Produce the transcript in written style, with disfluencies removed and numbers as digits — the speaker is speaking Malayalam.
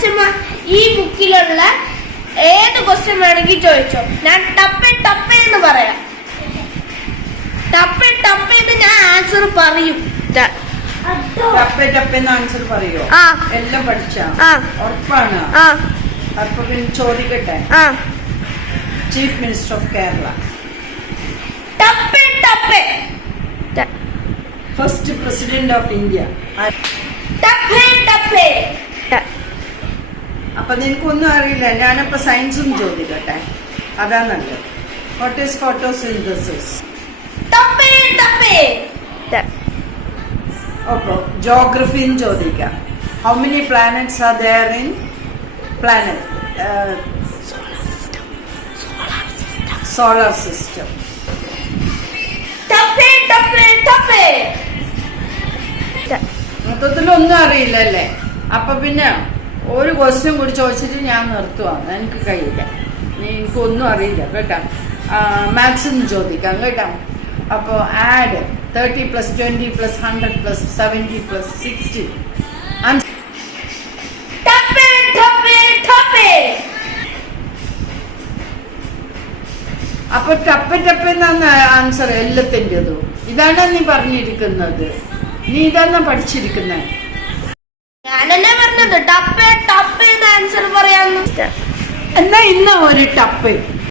മാക്സിമം ഈ ബുക്കിലുള്ള ഏത് ക്വസ്റ്റ്യൻ വേണമെങ്കിൽ ചോദിച്ചോ. ഞാൻ ടപ്പേ എന്ന് പറയാം. ടപ്പേ എന്ന് ഞാൻ ആൻസർ പറയും. ആൻസർ പറയോ? എല്ലാം പഠിച്ചാ ഉറപ്പാണ്. അപ്പൊ പിന്നെ ചോദിക്കട്ടെ. ചീഫ് മിനിസ്റ്റർ ഓഫ് കേരള, ടപ്പേ. ഫസ്റ്റ് പ്രസിഡന്റ് ഓഫ് ഇന്ത്യ, ടപ്പേ. അപ്പൊ നിനക്കൊന്നും അറിയില്ല. ഞാനപ്പോ സയൻസും ചോദിക്കട്ടെ, അതാ നല്ലത്. What is photosynthesis? അപ്പൊ ജോഗ്രഫിയും ചോദിക്കാം. How many planets are there in solar system? മൊത്തത്തിലൊന്നും അറിയില്ലല്ലേ? അപ്പൊ പിന്നെ ഒരു ക്വസ്റ്റ്യൻ കൂടി ചോദിച്ചിട്ട് ഞാൻ നിർത്തുവാണ്. എനിക്ക് കഴിയില്ല, എനിക്കൊന്നും അറിയില്ല കേട്ടാ. മാത്സും ചോദിക്കാം കേട്ടാ. അപ്പോ ആഡ് 30 + 20 + 100 + 70 + 60. അപ്പൊ ടപ്പെന്നാണ് ആൻസർ എല്ലാത്തിൻ്റെതും. ഇതാണ് നീ പറഞ്ഞിരിക്കുന്നത്. നീ ഇതാണ് പഠിച്ചിരിക്കുന്നത്. ഞാനെന്നെ പറഞ്ഞത് ടപ്പേ ആൻസർ പറയാന്ന്. എന്നാ ഇന്ന ഒരു ടപ്പ്